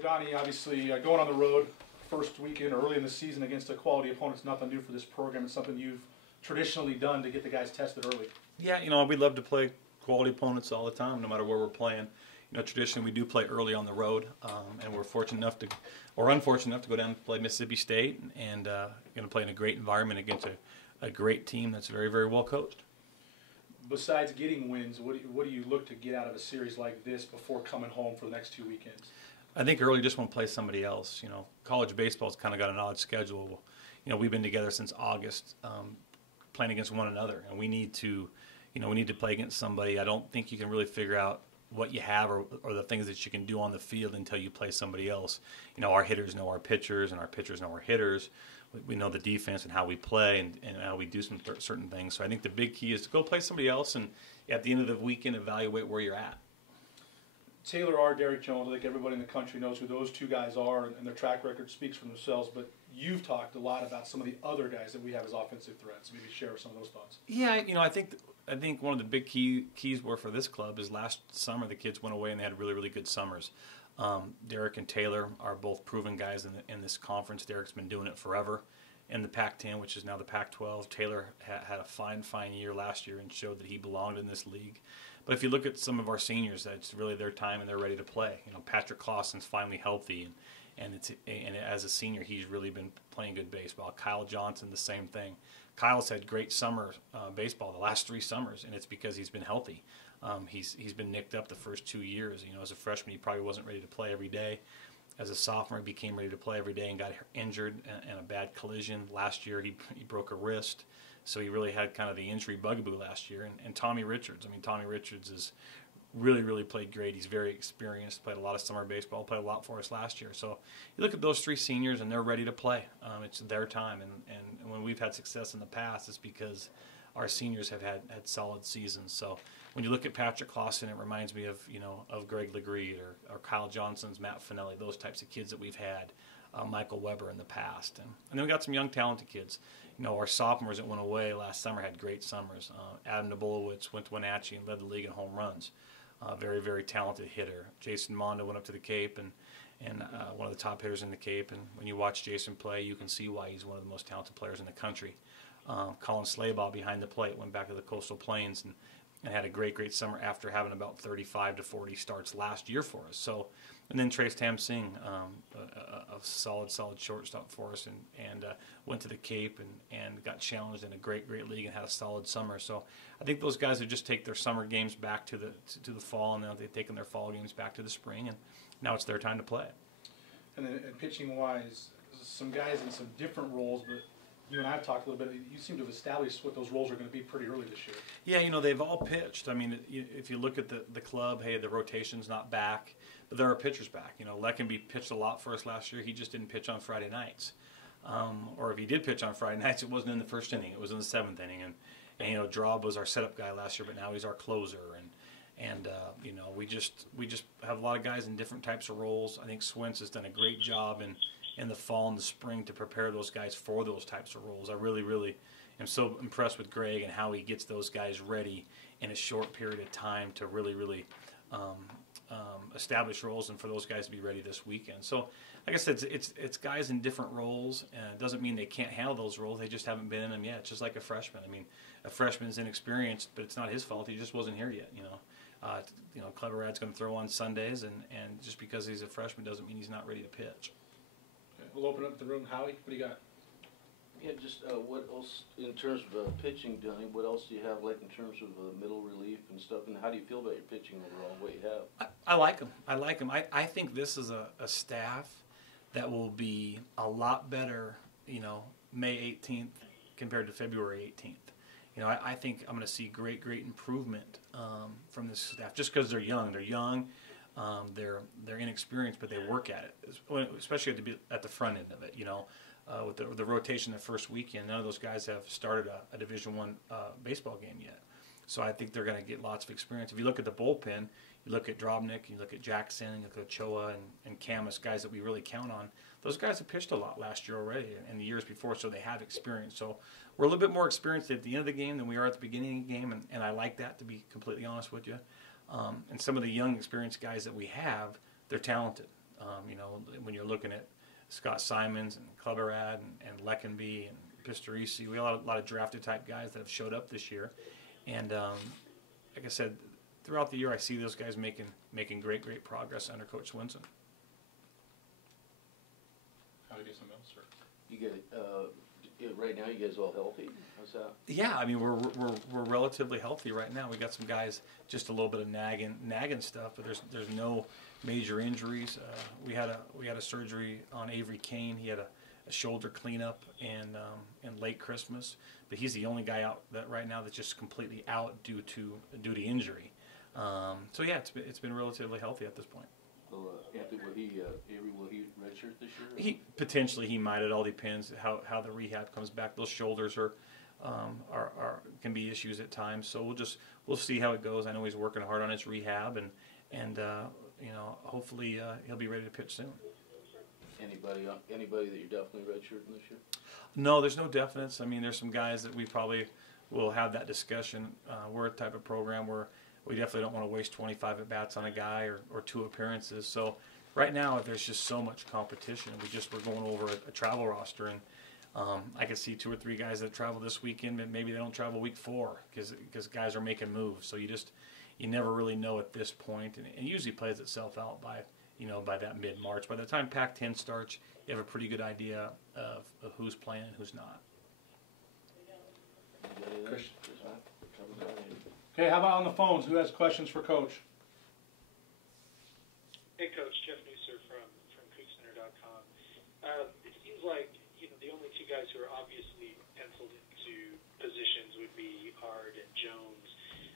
So Donnie, obviously going on the road first weekend early in the season against a quality opponent is nothing new for this program. It's something you've traditionally done to get the guys tested early. Yeah, we love to play quality opponents all the time, no matter where we're playing. Traditionally we do play early on the road, and we're fortunate enough to, or unfortunate enough to go down and play Mississippi State, and going to play in a great environment against a great team that's very, very well coached. Besides getting wins, what do you look to get out of a series like this before coming home for the next 2 weekends? I think early just want to play somebody else. College baseball's kind of got an odd schedule. We've been together since August, playing against one another, and we need to play against somebody. I don't think you can really figure out what you have or the things that you can do on the field until you play somebody else. Our hitters know our pitchers, and our pitchers know our hitters. We know the defense and how we play and how we do some certain things. So I think the big key is to go play somebody else, and at the end of the weekend, evaluate where you're at. Taylor or Derek Jones, I think everybody in the country knows who those two guys are, and their track record speaks for themselves. But you've talked a lot about some of the other guys that we have as offensive threats. Maybe share some of those thoughts. Yeah, I think one of the big keys were for this club is last summer the kids went away and they had really, really good summers. Derek and Taylor are both proven guys in this conference. Derek's been doing it forever in the Pac-10, which is now the Pac-12. Taylor had a fine year last year and showed that he belonged in this league. But if you look at some of our seniors, it's really their time and they're ready to play. Patrick Clausen's finally healthy, and as a senior, he's really been playing good baseball. Kyle Johnson, the same thing. Kyle's had great summer baseball the last 3 summers, and it's because he's been healthy. He's been nicked up the first 2 years. As a freshman, he probably wasn't ready to play every day. As a sophomore, he became ready to play every day and got injured in a bad collision. Last year, he broke a wrist, so he really had kind of the injury bugaboo last year. And Tommy Richards, Tommy Richards has really played great. He's very experienced, played a lot of summer baseball, played a lot for us last year. So you look at those 3 seniors, and they're ready to play. It's their time, and when we've had success in the past, it's because our seniors have had solid seasons. So when you look at Patrick Clausen, it reminds me of Greg Legreed or Kyle Johnson's Matt Finelli, those types of kids that we've had, Michael Weber in the past. And then we got some young talented kids. Our sophomores that went away last summer had great summers. Adam Nabolowitz went to Wenatchee and led the league in home runs. Very, very talented hitter. Jason Mondo went up to the Cape and one of the top hitters in the Cape. And when you watch Jason play, you can see why he's one of the most talented players in the country. Colin Slaybaugh behind the plate went back to the Coastal Plains and had a great summer after having about 35 to 40 starts last year for us. So, and then Trace Tam Singh, a solid shortstop for us, and went to the Cape and got challenged in a great league and had a solid summer. So I think those guys have just take their summer games back to the fall, and now they've taken their fall games back to the spring, and now it's their time to play. And then pitching wise, some guys in some different roles, but you and I have talked a little bit. You seem to have established what those roles are going to be pretty early this year. Yeah, they've all pitched. If you look at the club, hey, the rotation's not back, but there are pitchers back. Leckenby pitched a lot for us last year. He just didn't pitch on Friday nights. Or if he did pitch on Friday nights, it wasn't in the first inning. It was in the 7th inning. And Draub was our setup guy last year, but now he's our closer. And we just have a lot of guys in different types of roles. I think Swentz has done a great job in the fall and the spring to prepare those guys for those types of roles. I really am so impressed with Greg and how he gets those guys ready in a short period of time to really establish roles and for those guys to be ready this weekend. So, like I said, it's guys in different roles, and it doesn't mean they can't handle those roles. They just haven't been in them yet. It's just like a freshman. A freshman's inexperienced, but it's not his fault. He just wasn't here yet. Clever Rad's going to throw on Sundays, and just because he's a freshman doesn't mean he's not ready to pitch. We'll open up the room. Howie, what do you got? Yeah, just what else in terms of pitching, Donnie? What else do you have, like in terms of middle relief and stuff? And how do you feel about your pitching overall? What you have? I like them. I think this is a staff that will be a lot better, May 18th compared to February 18th. I think I'm going to see great improvement from this staff just because they're young. They're inexperienced, but they work at it, especially at the front end of it. With the rotation the first weekend, none of those guys have started a Division I baseball game yet. So I think they're going to get lots of experience. If you look at the bullpen, you look at Drobnik, you look at Jackson, you look at Ochoa and Camus, guys that we really count on. Those guys have pitched a lot last year already and the years before, so they have experience. So we're a little bit more experienced at the end of the game than we are at the beginning of the game, and I like that, to be completely honest with you. And some of the young, experienced guys that we have, they're talented. When you're looking at Scott Simons and Clubberad and Leckenby and Pistorici, we have a lot of drafted type guys that have showed up this year. And like I said, throughout the year, I see those guys making great progress under Coach Swinson. How do you get some else, sir? You get right now. You guys all healthy? How's that? Yeah, I mean we're relatively healthy right now. We got some guys just a little bit of nagging stuff, but there's no major injuries. We had a surgery on Avery Kane. He had a shoulder cleanup in late Christmas, but he's the only guy out that right now that's just completely out due to injury. So yeah, it's been relatively healthy at this point. Well, Anthony, will he redshirt this year? He might. It all depends how the rehab comes back. Those shoulders are can be issues at times. So we'll see how it goes. I know he's working hard on his rehab, and hopefully he'll be ready to pitch soon. Anybody that you're definitely redshirting this year? No, there's no definites. I mean, there's some guys that we probably will have that discussion. We're a type of program where we definitely don't want to waste 25 at-bats on a guy or 2 appearances. So right now, there's just so much competition. We're going over a travel roster, and I can see 2 or 3 guys that travel this weekend, but maybe they don't travel week 4 because guys are making moves. So you never really know at this point, and it usually plays itself out by that mid-March. By the time Pac-10 starts, you have a pretty good idea of who's playing and who's not. Christian. Okay, how about on the phones? Who has questions for Coach? Hey, Coach. Jeff Nusser from Cougscenter.com. It seems like the only 2 guys who are obviously penciled into positions would be Ard and Jones.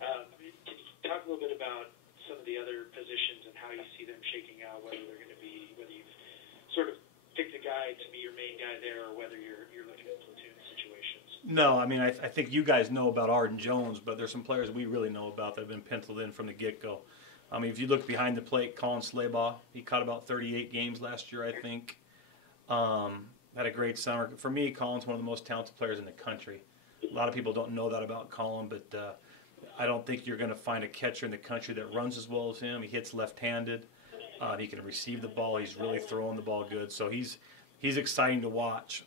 Can you talk a little bit about some of the other positions and how you see them shaking out, whether you've sort of picked a guy to be your main guy there, or whether you're looking at platoon situations? No, I mean, I think you guys know about Arden Jones, but there's some players we really know about that have been penciled in from the get-go. I mean, if you look behind the plate, Colin Slaybaugh, he caught about 38 games last year, I think. Had a great summer. For me, Colin's one of the most talented players in the country. A lot of people don't know that about Colin, but I don't think you're going to find a catcher in the country that runs as well as him. He hits left-handed. He can receive the ball. He's really throwing the ball good. So he's exciting to watch.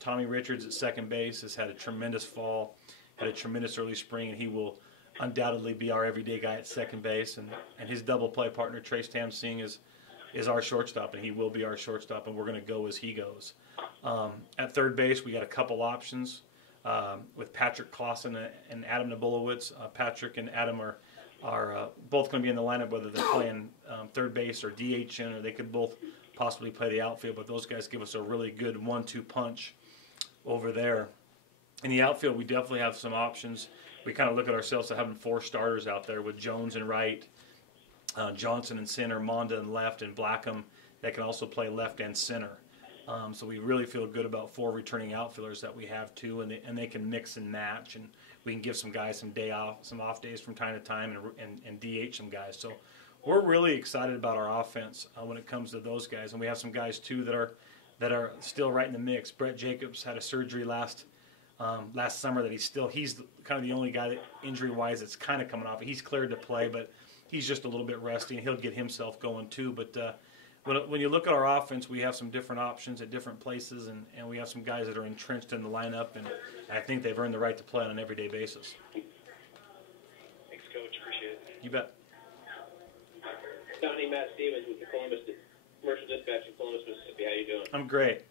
Tommy Richards at second base has had a tremendous fall, had a tremendous early spring, and he will undoubtedly be our everyday guy at second base. And his double play partner, Trace Tam Singh, is our shortstop, and he will be our shortstop, and we're going to go as he goes. At third base, we got a couple options with Patrick Clausen and Adam Nabulowitz. Patrick and Adam are both going to be in the lineup, whether they're playing third base or DHing, or they could both possibly play the outfield, but those guys give us a really good 1-2 punch over there. In the outfield, we definitely have some options. We kind of look at ourselves as having 4 starters out there with Jones in right, Johnson in center, Monda in left, and Blackham that can also play left and center. So we really feel good about 4 returning outfielders that we have too, and they can mix and match, and we can give some guys some off days from time to time, and DH some guys. So we're really excited about our offense when it comes to those guys, and we have some guys too that are still right in the mix. Brett Jacobs had a surgery last summer that he's kind of the only guy that injury-wise that's kind of coming off. He's cleared to play, but he's just a little bit rusty, and he'll get himself going too. But when you look at our offense, we have some different options at different places, and we have some guys that are entrenched in the lineup, and I think they've earned the right to play on an everyday basis. Thanks, Coach. Appreciate it. You bet. Donnie, Matt Stevens with the Commercial Dispatch in Columbus, Mississippi. How you doing? I'm great.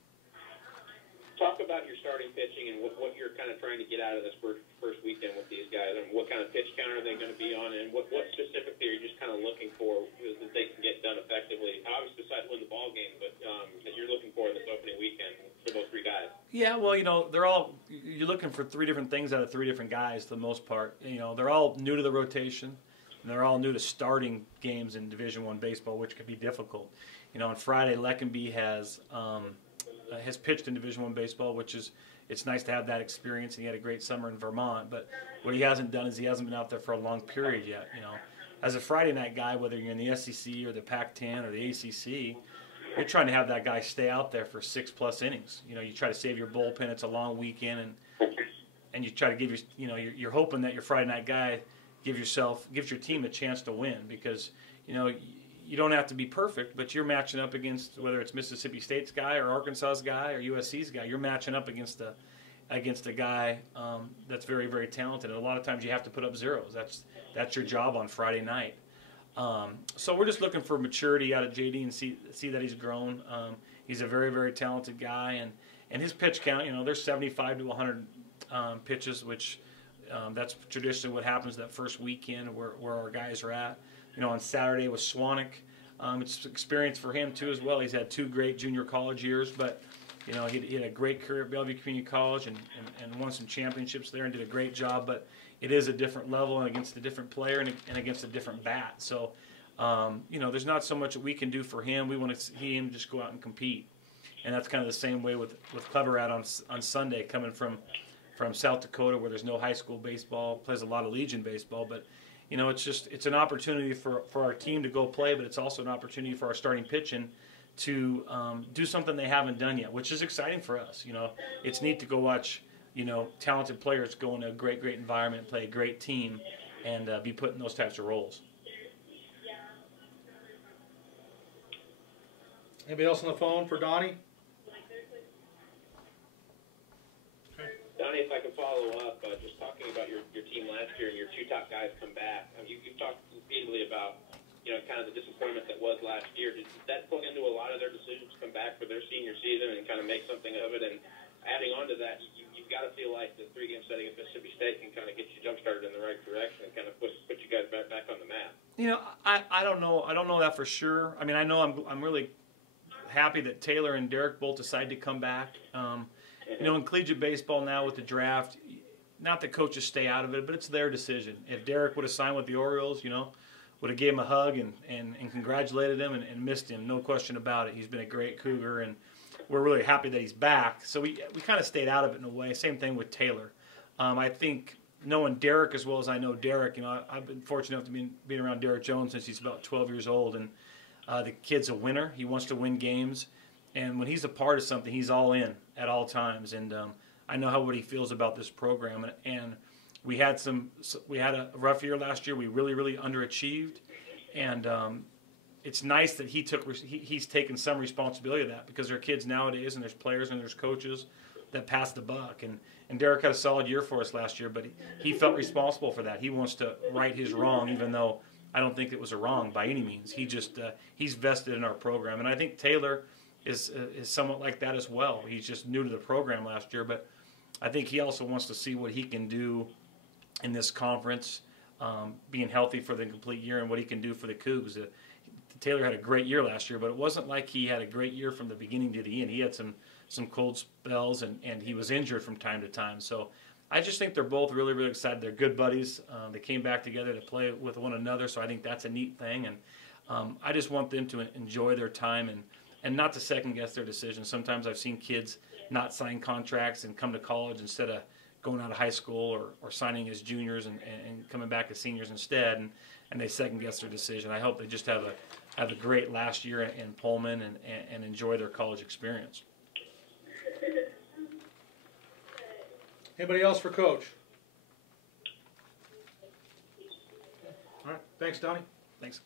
Talk about your starting pitching and what you're kind of trying to get out of this first weekend with these guys, and what kind of pitch count are they going to be on, and what specifically are you just kind of looking for that they can get done effectively? Obviously, besides win the ball game, but that you're looking for in this opening weekend for those 3 guys. Yeah, well, you're looking for 3 different things out of 3 different guys for the most part. They're all new to the rotation, and they're all new to starting games in Division I baseball, which could be difficult. On Friday, Leckenby has pitched in Division I baseball, it's nice to have that experience, and he had a great summer in Vermont. But what he hasn't done is he hasn't been out there for a long period yet. As a Friday night guy, whether you're in the SEC or the Pac-10 or the ACC, you're trying to have that guy stay out there for 6+ innings. You try to save your bullpen. It's a long weekend, and you try to give you're hoping that your Friday night guy gives your team a chance to win, because you don't have to be perfect, but you're matching up against, whether it's Mississippi State's guy or Arkansas's guy or USC's guy, you're matching up against a guy that's very, very talented. And a lot of times you have to put up zeros. That's your job on Friday night. So we're just looking for maturity out of JD and see that he's grown. He's a very, very talented guy, and his pitch count, there's 75 to 100 pitches, which that's traditionally what happens that first weekend where our guys are at. On Saturday with Swanwick, it's experience for him too as well. He's had 2 great junior college years, but he had a great career at Bellevue Community College and won some championships there and did a great job. But it is a different level and against a different player and against a different bat. So there's not so much that we can do for him. We want to see him just go out and compete, and that's kind of the same way with Cleverat on Sunday, coming from South Dakota where there's no high school baseball, plays a lot of Legion baseball, but it's an opportunity for our team to go play, but it's also an opportunity for our starting pitching to do something they haven't done yet, which is exciting for us. It's neat to go watch, talented players go in a great, great environment, play a great team, and be put in those types of roles. Anybody else on the phone for Donnie? Donnie, if I could follow up, just talking about your team last year and your 2 top guys come back. You've talked repeatedly about, kind of the disappointment that was last year. Did that play into a lot of their decisions to come back for their senior season and kind of make something of it? And adding on to that, you've got to feel like the 3-game setting at Mississippi State can kind of get you jump-started in the right direction and kind of put you guys back on the map. I don't know. I don't know that for sure. I mean, I know I'm really happy that Taylor and Derek both decided to come back. In collegiate baseball now with the draft, not that coaches stay out of it, but it's their decision. If Derek would have signed with the Orioles, would have gave him a hug and congratulated him and missed him, no question about it. He's been a great Cougar, and we're really happy that he's back. So we kind of stayed out of it in a way. Same thing with Taylor. I think knowing Derek as well as I know Derek, I've been fortunate enough to be around Derek Jones since he's about 12 years old, and the kid's a winner. He wants to win games. And when he's a part of something, he's all in at all times. And I know what he feels about this program. And we had a rough year last year. We really, really underachieved. And it's nice that he's taken some responsibility of that, because there are kids nowadays and there's players and there's coaches that pass the buck. And Derek had a solid year for us last year, but he felt responsible for that. He wants to right his wrong, even though I don't think it was a wrong by any means. He's vested in our program. And I think Taylor is somewhat like that as well. He's just new to the program last year, but I think he also wants to see what he can do in this conference, being healthy for the complete year, and what he can do for the Cougs. Taylor had a great year last year, but it wasn't like he had a great year from the beginning to the end. He had some cold spells, and he was injured from time to time. So I just think they're both really, really excited. They're good buddies. They came back together to play with one another, so I think that's a neat thing. And I just want them to enjoy their time and not to second-guess their decisions. Sometimes I've seen kids not sign contracts and come to college instead of going out of high school or signing as juniors and coming back as seniors instead, and they second-guess their decision. I hope they just have a great last year in Pullman and enjoy their college experience. Anybody else for Coach? All right. Thanks, Donnie. Thanks.